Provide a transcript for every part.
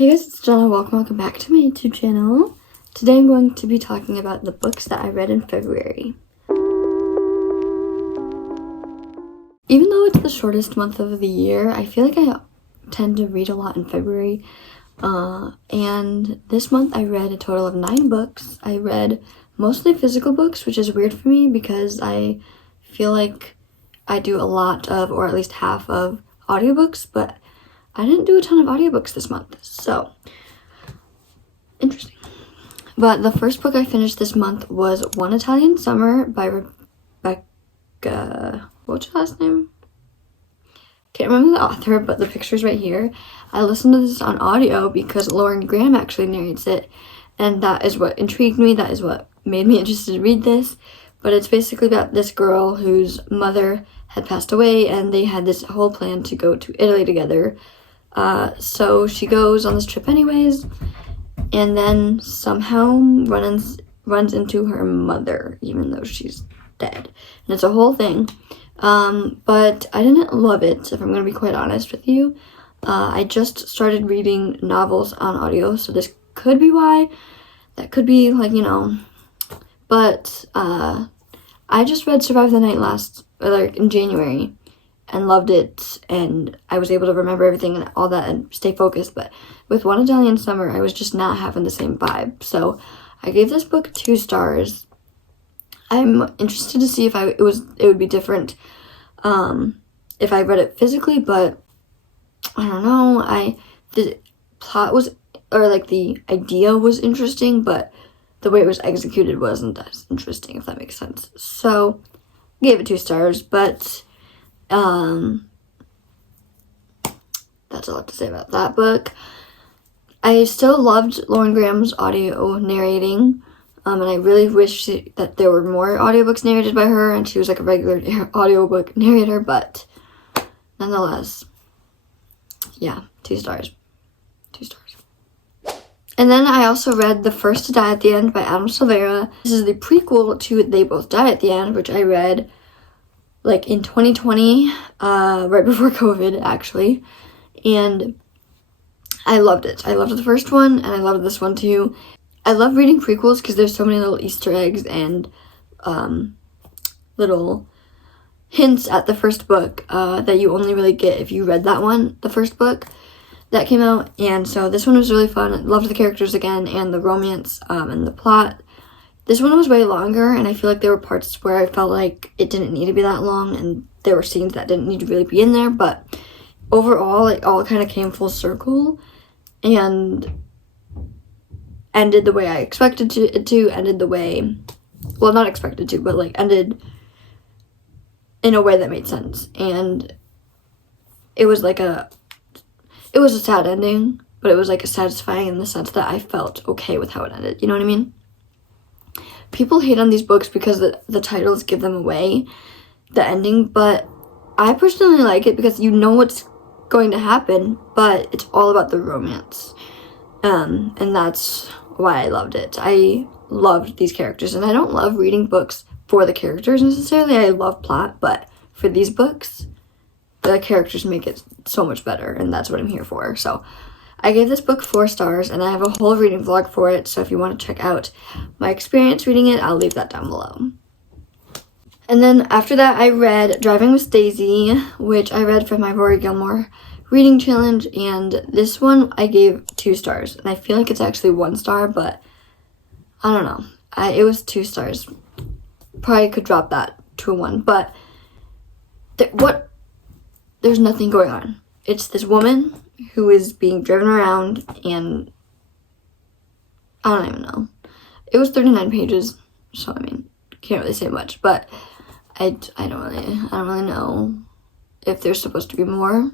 Hey guys, it's Jenna. Welcome back to my YouTube channel. Today I'm going to be talking about the books that I read in February. Even though it's the shortest month of the year, I feel like I tend to read a lot in February. And this month I read a total of 9 books. I read mostly physical books, which is weird for me because I feel like I do a lot of, or at least half of, audiobooks, but I didn't do a ton of audiobooks this month, so interesting. But the first book I finished this month was One Italian Summer by Rebecca, what's her last name? Can't remember the author, but the picture's right here. I listened to this on audio because Lauren Graham actually narrates it, and that is what intrigued me. That is what made me interested to read this. But it's basically about this girl whose mother had passed away, and they had this whole plan to go to Italy together. So she goes on this trip anyways, and then somehow runs into her mother, even though she's dead. And it's a whole thing. But I didn't love it, if I'm going to be quite honest with you. I just started reading novels on audio, so this could be why. That could be, but I just read Survive the Night in January and loved it, and I was able to remember everything and all that and stay focused. But with One Italian Summer, I was just not having the same vibe. So I gave this book 2 stars. I'm interested to see if it would be different if I read it physically, but I don't know. The plot was, the idea was interesting, but the way it was executed wasn't as interesting, if that makes sense. So I gave it 2 stars, but that's all I have to say about that book. I still loved Lauren Graham's audio narrating, and I really wish that there were more audiobooks narrated by her, and she was like a regular audiobook narrator, but nonetheless, yeah, 2 stars. 2 stars. And then I also read The First to Die at the End by Adam Silvera. This is the prequel to They Both Die at the End, which I read in 2020, right before COVID, actually. And I loved it. I loved the first one, and I loved this one too. I love reading prequels because there's so many little Easter eggs and little hints at the first book that you only really get if you read the first book that came out. And so this one was really fun. I loved the characters again and the romance and the plot. This one was way longer, and I feel like there were parts where I felt like it didn't need to be that long, and there were scenes that didn't need to really be in there, but overall, it all kind of came full circle, and ended the way I expected it to, ended the way, well, not expected to, but, ended in a way that made sense, and it was a sad ending, but it was, satisfying in the sense that I felt okay with how it ended, you know what I mean? People hate on these books because the titles give them away, the ending, but I personally like it because you know what's going to happen, but it's all about the romance. And that's why I loved it. I loved these characters, and I don't love reading books for the characters necessarily. I love plot, but for these books, the characters make it so much better, and that's what I'm here for. So I gave this book 4 stars, and I have a whole reading vlog for it, so if you want to check out my experience reading it, I'll leave that down below. And then after that, I read Driving with Daisy, which I read from my Rory Gilmore reading challenge, and this one I gave 2 stars, and I feel like it's actually 1 star, but I don't know. It was 2 stars. Probably could drop that to a 1, but there's nothing going on. It's this woman who is being driven around, and I don't even know. It was 39 pages, so can't really say much, but I don't really know if there's supposed to be more,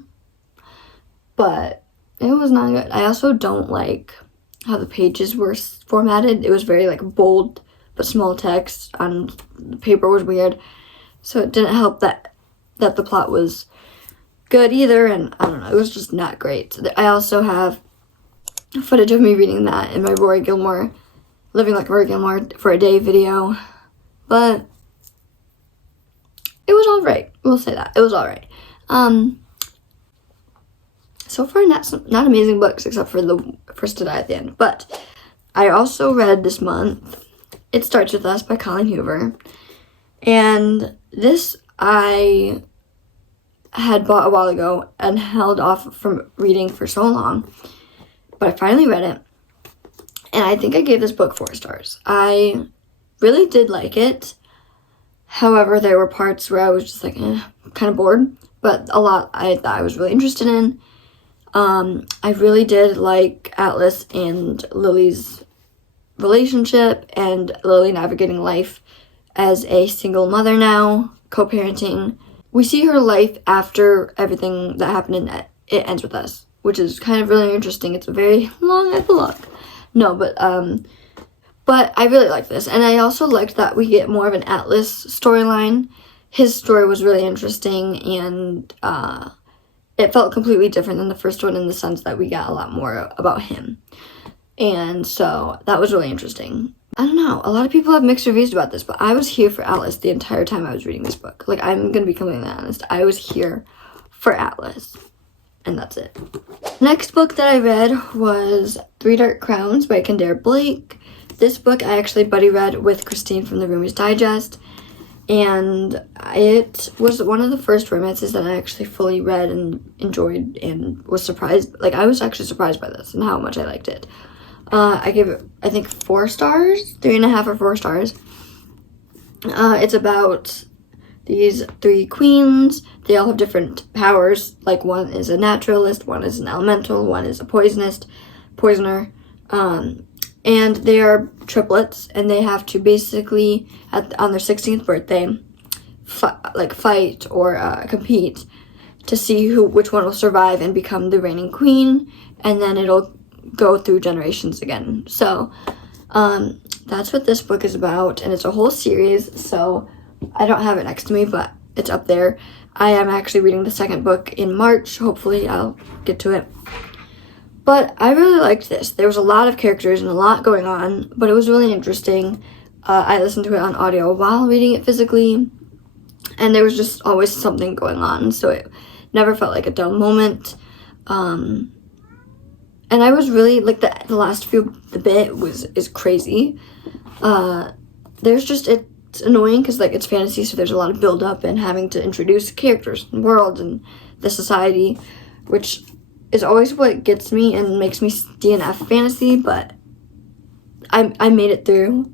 but it was not good. I also don't like how the pages were formatted. It was very bold but small text, and the paper was weird, so it didn't help that the plot was good either, and I don't know, it was just not great. I also have footage of me reading that in my Rory Gilmore, Living Like Rory Gilmore for a Day video, but it was alright. We'll say that. It was alright. so far not amazing books except for the First to Die at the End. But I also read this month It Starts With Us by Colleen Hoover. And this I had bought a while ago and held off from reading for so long. But I finally read it. And I think I gave this book 4 stars. I really did like it. However, there were parts where I was just like, kind of bored. But a lot I thought I was really interested in. I really did like Atlas and Lily's relationship, and Lily navigating life as a single mother now, co-parenting. We see her life after everything that happened in It Ends With Us, which is kind of really interesting. It's a very long epilogue. No, but I really like this. And I also liked that we get more of an Atlas storyline. His story was really interesting, and it felt completely different than the first one in the sense that we got a lot more about him. And so that was really interesting. I don't know, a lot of people have mixed reviews about this, but I was here for Atlas the entire time I was reading this book. Like, I'm going to be completely honest. I was here for Atlas. And that's it. Next book that I read was 3 Dark Crowns by Kendare Blake. This book I actually buddy read with Christine from the Roomie's Digest. And it was one of the first romances that I actually fully read and enjoyed and was surprised. Like, I was actually surprised by this and how much I liked it. I gave it, I think, 4 stars, 3.5 or 4 stars. It's about these 3 queens. They all have different powers. Like, one is a naturalist, one is an elemental, one is a poisoner. And they are triplets, and they have to basically, on their 16th birthday, fight or compete to see which one will survive and become the reigning queen, and then it'll go through generations again. So that's what this book is about, and it's a whole series, so I don't have it next to me, but it's up there. I am actually reading the 2nd book in March. Hopefully I'll get to it. But I really liked this. There was a lot of characters and a lot going on, but it was really interesting. I listened to it on audio while reading it physically, and there was just always something going on, so it never felt like a dull moment. And I was really, like, the last the bit is crazy. It's annoying because, like, it's fantasy, so there's a lot of build-up and having to introduce characters and worlds and the society, which is always what gets me and makes me DNF fantasy, but I made it through,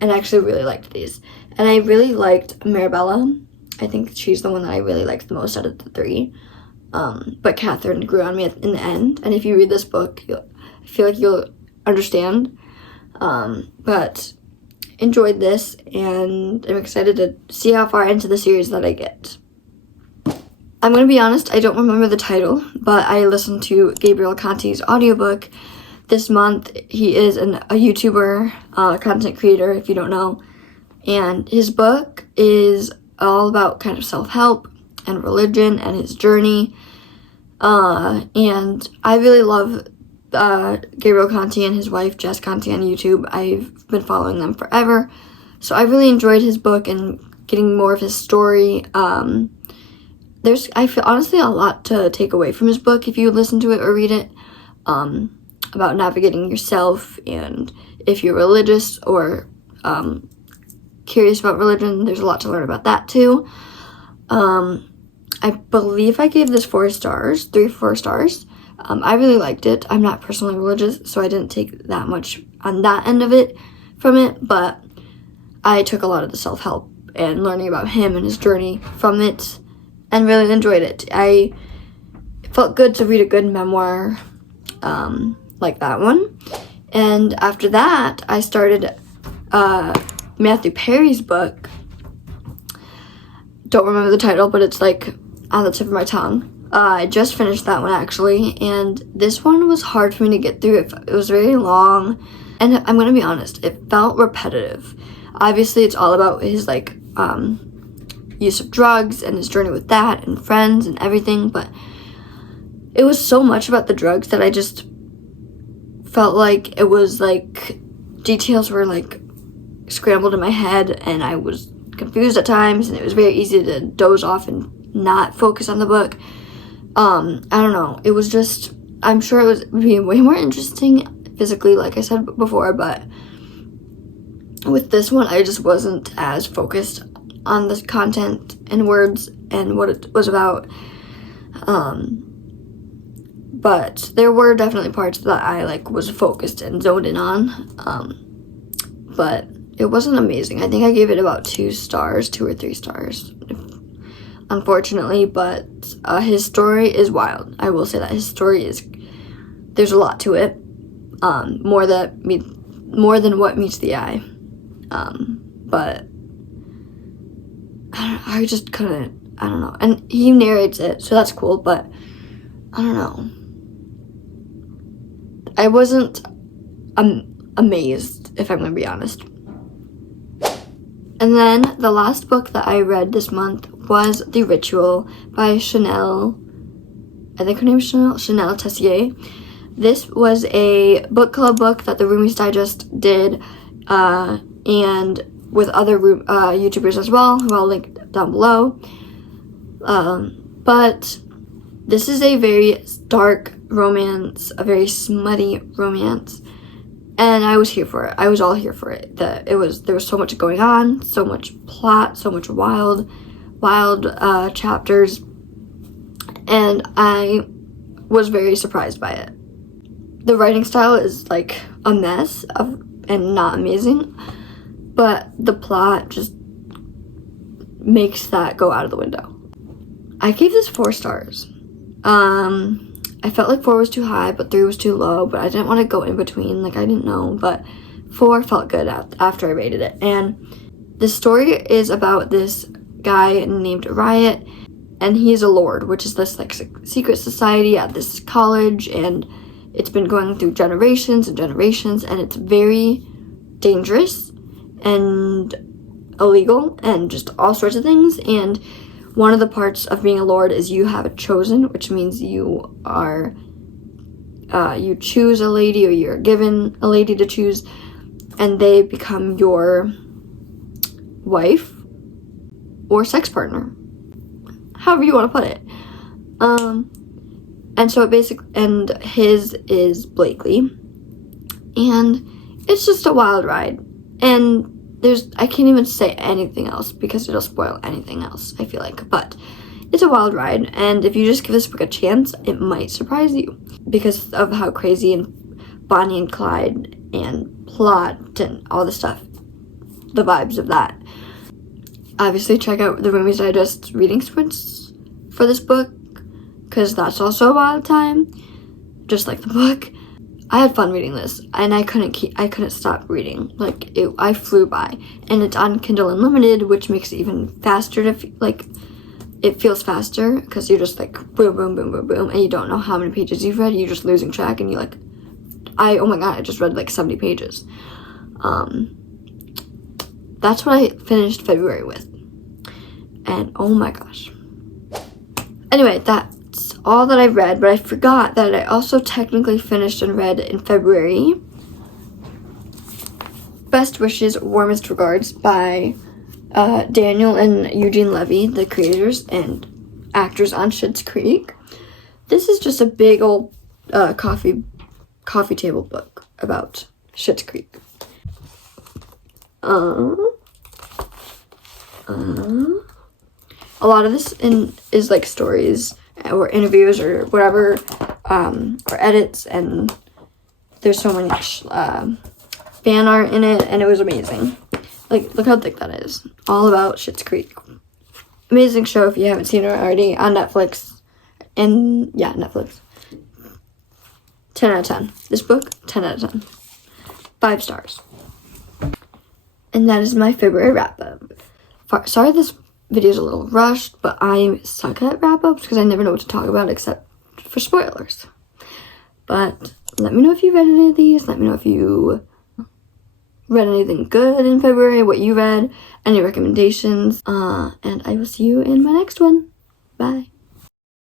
and I actually really liked these. And I really liked Marabella. I think she's the one that I really liked the most out of the 3. But Catherine grew on me in the end, and if you read this book, I feel like you'll understand. But enjoyed this, and I'm excited to see how far into the series that I get. I'm going to be honest, I don't remember the title, but I listened to Gabriel Conti's audiobook this month. He is a YouTuber, content creator, if you don't know, and his book is all about kind of self-help and religion and his journey, and I really love Gabriel Conti and his wife Jess Conti on YouTube. I've been following them forever, so I really enjoyed his book and getting more of his story. There's, I feel, honestly, a lot to take away from his book if you listen to it or read it, about navigating yourself, and if you're religious or curious about religion, there's a lot to learn about that too. I believe I gave this 4 stars, 3 or 4 stars. I really liked it. I'm not personally religious, so I didn't take that much on that end of it from it, but I took a lot of the self-help and learning about him and his journey from it, and really enjoyed it. It felt good to read a good memoir like that one. And after that, I started Matthew Perry's book. Don't remember the title, but it's like on the tip of my tongue. I just finished that one actually, and this one was hard for me to get through. It was very long, and I'm gonna be honest, it felt repetitive. Obviously, it's all about his use of drugs and his journey with that and friends and everything, but it was so much about the drugs that I just felt like it was like details were like scrambled in my head, and I was confused at times, and it was very easy to doze off and not focus on the book. I don't know. It was just, I'm sure it would be way more interesting physically, like I said before, but with this one, I just wasn't as focused on the content and words and what it was about. But there were definitely parts that I like was focused and zoned in on. But it wasn't amazing. I think I gave it about 2 stars, 2 or 3 stars, unfortunately. But his story is wild. I will say that his story is, there's a lot to it, more than what meets the eye. But I just couldn't, I don't know. And he narrates it, so that's cool, but I don't know. I wasn't amazed, if I'm going to be honest. And then the last book that I read this month was The Ritual by Chanel, I think her name is Chanel Tessier. This was a book club book that the Roomies Digest did, and with other YouTubers as well, who I'll link down below. But this is a very dark romance, a very smutty romance, and I was here for it. I was all here for it. There was so much going on, so much plot, so much wild chapters, and I was very surprised by it. The writing style is like a mess and not amazing, but the plot just makes that go out of the window. I gave this 4 stars. I felt like 4 was too high, but 3 was too low, but I didn't want to go in between, like I didn't know, but 4 felt good after I rated it. And the story is about this guy named Riot, and he's a lord, which is this like secret society at this college, and it's been going through generations and generations, and it's very dangerous and illegal and just all sorts of things. And one of the parts of being a lord is you have a chosen, which means you are you choose a lady, or you're given a lady to choose, and they become your wife or sex partner, however you want to put it. And so and his is Blakely, and it's just a wild ride. And I can't even say anything else because it'll spoil anything else, I feel like. But it's a wild ride, and if you just give this book a chance, it might surprise you because of how crazy and Bonnie and Clyde and plot and all the stuff, the vibes of that. Obviously, check out the Roomies Digest reading sprints for this book, because that's also a wild time, just like the book. I had fun reading this, and I couldn't stop reading. Like, I flew by, and it's on Kindle Unlimited, which makes it even faster it feels faster, because you're just like boom, boom, boom, boom, boom, and you don't know how many pages you've read. You're just losing track, and you're like, oh my god, I just read like 70 pages. That's what I finished February with, and oh my gosh. Anyway, that's all that I read, but I forgot that I also technically finished and read in February Best Wishes, Warmest Regards by Daniel and Eugene Levy, the creators and actors on Schitt's Creek. This is just a big old coffee table book about Schitt's Creek. A lot of this is like stories or interviews or whatever, or edits, and there's so much fan art in it, and it was amazing. Like, look how thick that is. All about Schitt's Creek. Amazing show if you haven't seen it already, on Netflix. And yeah, Netflix. 10 out of 10. This book, 10 out of 10. 5 stars. And that is my February wrap-up. Sorry this video is a little rushed, but I suck at wrap-ups because I never know what to talk about except for spoilers. But let me know if you read any of these. Let me know if you read anything good in February, what you read, any recommendations. And I will see you in my next one. Bye.